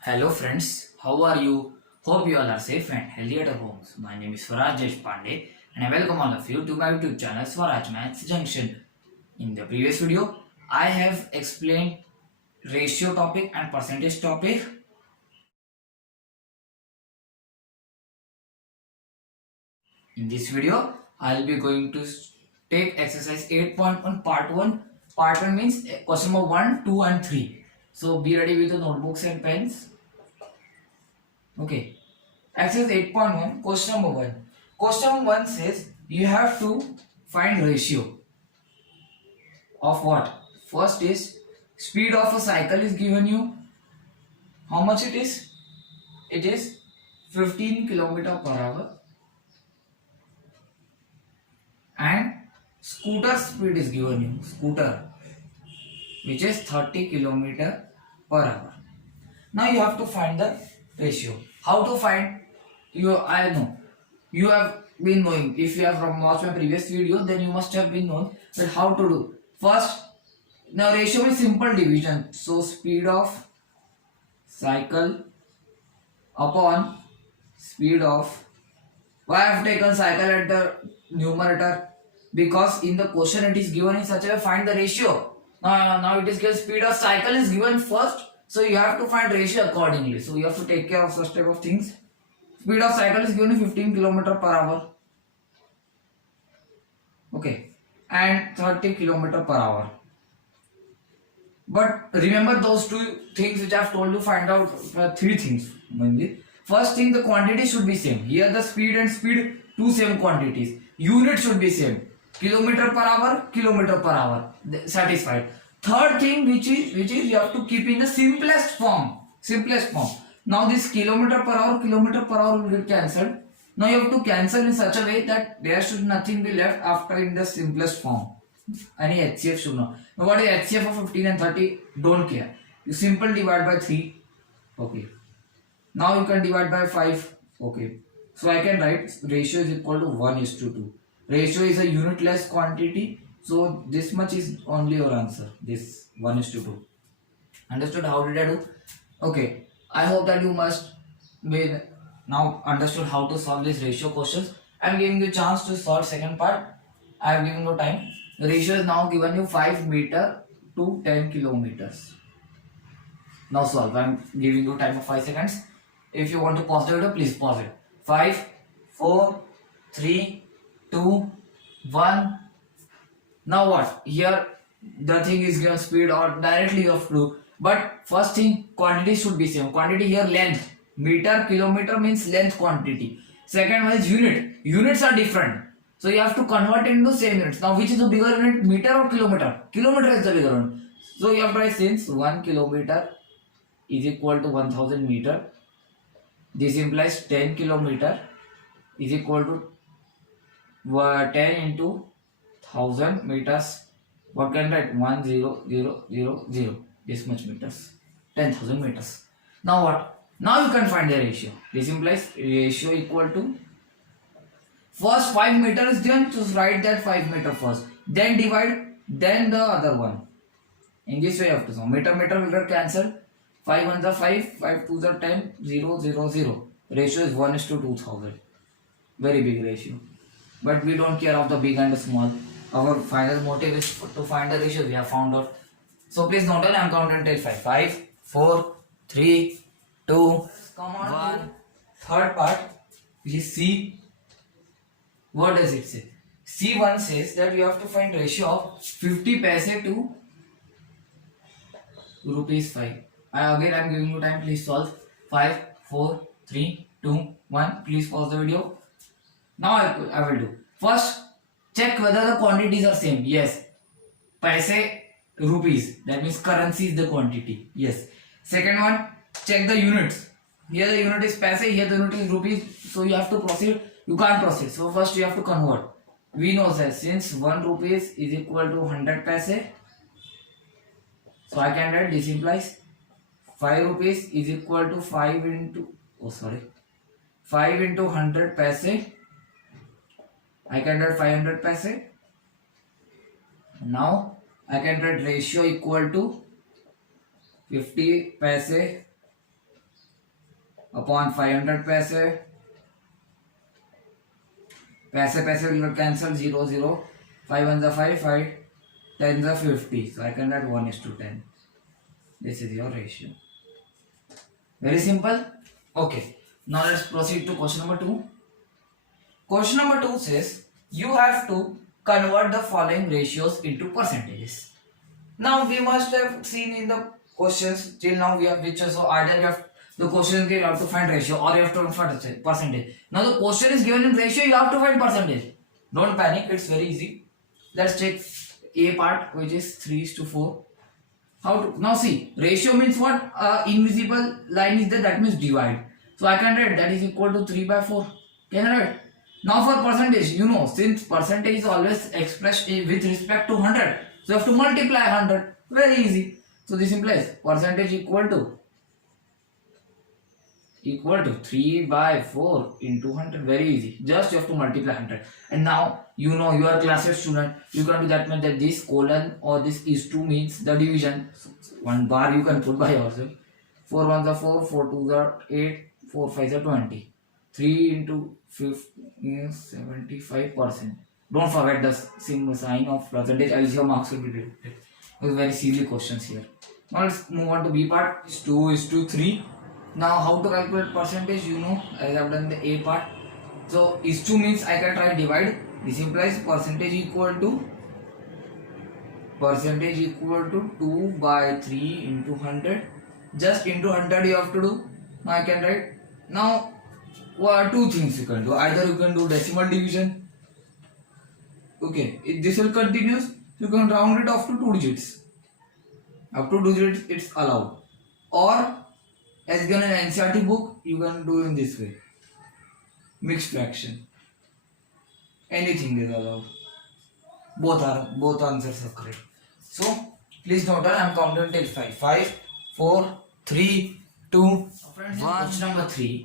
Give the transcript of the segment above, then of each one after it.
Hello friends, how are you? Hope you all are safe and healthy at your homes. My name is Swaraj Pandey and I welcome all of you to my YouTube channel Swaraj Maths Junction. In the previous video, I have explained ratio topic and percentage topic. In this video, I will be going to take exercise 8.1 part 1. Part 1 means question number 1, 2 and 3. So be ready with your notebooks and pens. Okay. Exercise 8.1, question number 1. Question number 1 says you have to find ratio of what? First is speed of a cycle is given you. How much it is? It is 15 km per hour. And scooter speed is given you. Scooter, which is 30 km per hour. Now you have to find the ratio. How to find? I know. You have been knowing. If you have watched my previous video, then you must have been known that how to do. First, now ratio is simple division. So speed of cycle upon speed of. Why I have taken cycle at the numerator? Because in the question it is given in such a way, find the ratio. Now it is given speed of cycle is given first. So you have to find ratio accordingly. So you have to take care of such type of things. Speed of cycle is given 15 km per hour. Okay. And 30 km per hour. But remember those two things which I have told you, find out three things mainly. First thing, the quantity should be same. Here the speed and speed, two same quantities. Unit should be same. Kilometer per hour. Satisfied. Third thing which is you have to keep in the simplest form. Now this kilometer per hour will get cancelled. Now you have to cancel in such a way that there should nothing be left after in the simplest form. Any HCF should know. Now what is HCF of 15 and 30? Don't care. You simple divide by 3. Okay. Now you can divide by 5. Okay. So I can write ratio is equal to 1:2. Ratio is a unitless quantity. So this much is only your answer. This 1:2. Understood? How did I do? Okay. I hope that you must be now understood how to solve these ratio questions. I am giving you a chance to solve second part. I have given you time. The ratio is now given you 5 meter to 10 kilometers. Now solve. I am giving you time of 5 seconds. If you want to pause the video, please pause it. 5, 4, 3, 2, 1. Now what? Here the thing is given speed or directly you have to do. But first thing, quantity should be same. Quantity here length. Meter, kilometer means length quantity. Second one is unit. Units are different. So you have to convert it into same units. Now which is the bigger unit, meter or kilometer? Kilometer is the bigger one. So you have to write, since 1 kilometer is equal to 1000 meter, this implies 10 kilometer is equal to 10 into 1000 meters. What can I write? 10000. This much meters. 10,000 meters. Now what? Now you can find the ratio. This implies ratio equal to first 5 meter is given, just write that 5 meter first. Then divide, then the other one. In this way you have to solve. Meter will get cancelled. 5 ones are 5, 5 twos are 10, 0, 0, 0. Ratio is 1:2000. Very big ratio. But we don't care of the big and the small. Our final motive is to find the ratio. We have found out. So please note down, I am counting till 5. 5, 4, 3, 2, come on, 1. Third part, which is C. What does it say? C1 says that you have to find ratio of 50 paise to rupees 5. I am giving you time. Please solve. 5, 4, 3, 2, 1. Please pause the video. Now I will do. First, check whether the quantities are same. Yes. Paise, rupees. That means currency is the quantity. Yes. Second one, check the units. Here the unit is paise, here the unit is rupees. So you have to proceed. You can't proceed. So first you have to convert. We know that since 1 rupees is equal to 100 paise. So I can write this implies 5 rupees is equal to 5 into 100 paise. I can write 500 paise. Now I can write ratio equal to 50 paise upon 500 पैसे. पैसे will cancel 0 0. 5 1 the 5 5 10 the 50. So I can write 1:10. This is your ratio. Very simple. Okay. Now let's proceed to question number 2. Question number 2 says you have to convert the following ratios into percentages. Now we must have seen in the questions till now we have which so either you have the question you have to find ratio or you have to find percentage. Now the question is given in ratio, you have to find percentage. Don't panic, it's very easy. Let's take A part which is 3:4. How to now see ratio means what? Invisible line is there, that means divide. So I can write that is equal to 3/4. Can I write? Now for percentage, you know since percentage is always expressed with respect to 100, so you have to multiply 100. Very easy. So this implies percentage equal to 3/4 into 100. Very easy. Just you have to multiply 100. And now you know you are a class 8 student. You can do that means that this colon or this is 2 means the division. So one bar you can put by yourself. 4 1s are 4, 4 2s are 8, 4 5s are 20. 3 into 50 is 75%. Don't forget the sign of percentage, else your marks will be deducted. It's very silly questions here. Now let's move on to B part. Is 2:3. Now how to calculate percentage? You know, as I've done the A part. So is 2 means I can try divide. This implies percentage equal to 2/3 into 100. Just into 100 you have to do. Now I can write. Now two things you can do. Either you can do decimal division. Okay, if this will continuous, you can round it off to 2 digits. Up to 2 digits it's allowed. Or as given in NCERT book, you can do in this way. Mixed fraction. Anything is allowed. Both answers are correct. So please note that I am counting till 5. 5, 4, 3, 2, 1. Question number 3.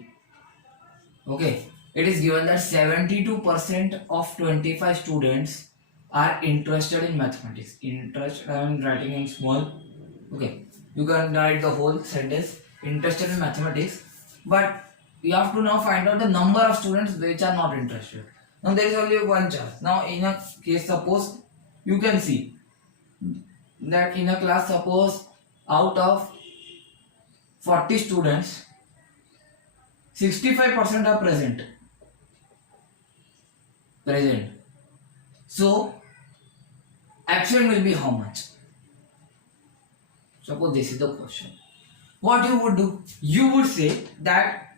Okay. It is given that 72% of 25 students are interested in mathematics. Interest, I am writing in small. Okay, you can write the whole sentence. Interested in mathematics, but you have to now find out the number of students which are not interested. Now there is only one chance. Now in a case, suppose you can see that in a class, suppose out of 40 students, 65% are present. So absent will be how much? Suppose this is the question. What you would do? You would say that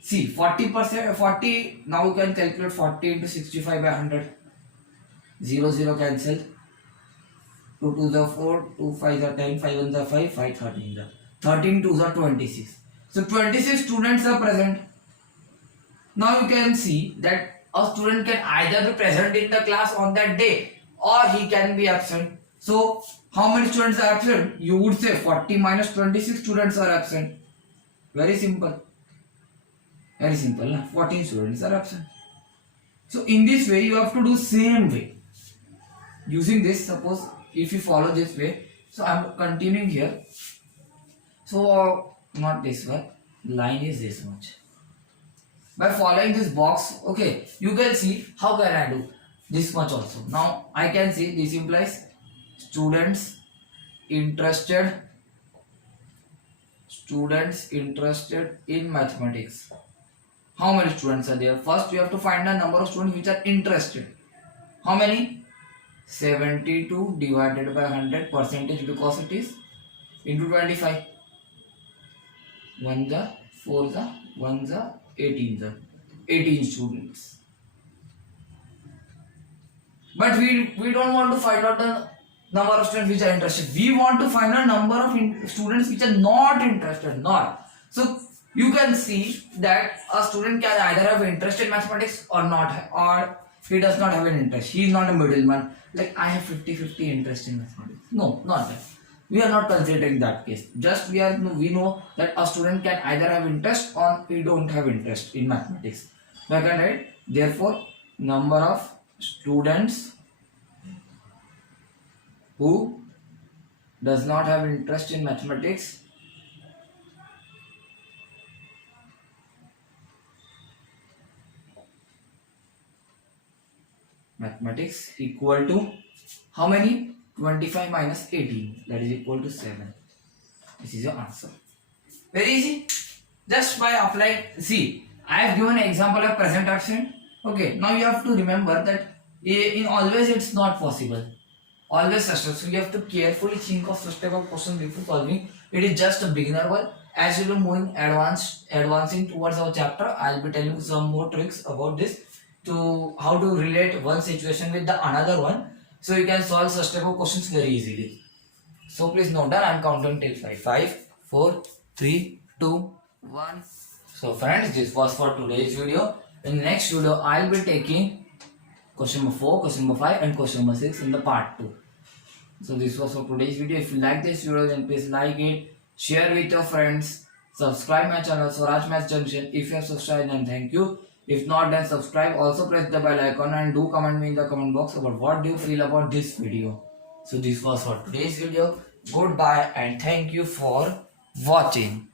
see 40%, 40. Now you can calculate 40 into 65 by 100. 0 0 cancel. 2 2s are 4, 2 5s are 10, 5 1s are 5, 5 13s are 13 2s are 26. So 26 students are present. Now you can see that a student can either be present in the class on that day or he can be absent. So how many students are absent? You would say 40 minus 26 students are absent. Very simple. Very simple. 14 students are absent. So in this way you have to do same way. Using this, suppose if you follow this way. So I am continuing here. So not this one. Line is this much. By following this box, okay, you can see how can I do this much also. Now I can see this implies students interested in mathematics. How many students are there? First you have to find the number of students which are interested. How many? 72 divided by 100 percentage, because it is into 25. 1 the 4 the 1 the 18 the 18 students. But we don't want to find out the number of students which are interested. We want to find out number of students which are not interested. So you can see that a student can either have interest in mathematics or not, or he does not have an interest. He is not a middleman. Like I have 50-50 interest in mathematics. No, not that. We are not considering that case. Just we know that a student can either have interest or he don't have interest in mathematics. So I can write therefore number of students who does not have interest in mathematics mathematics equal to how many? 25 minus 18, that is equal to 7. This is your answer. Very easy. Just by applying, see, I have given an example of present absent. Okay, now you have to remember that in always it's not possible. Always such, so you have to carefully think of such type of question before solving. It is just a beginner one. As we will moving advancing towards our chapter, I'll be telling you some more tricks about this to how to relate one situation with the another one, so you can solve such type of questions very easily. So please note that I'm counting till 5. 5, 4, 3, 2, 1. So friends, this was for today's video. In the next video, I'll be taking question number 4, question number 5 and question number 6 in the part 2. So this was for today's video. If you like this video, then please like it, share with your friends, subscribe my channel Swaraj Maths Junction. If you have subscribed, then thank you. If not, then subscribe. Also press the bell icon and do comment me in the comment box about what do you feel about this video. So this was for today's video. Goodbye and thank you for watching.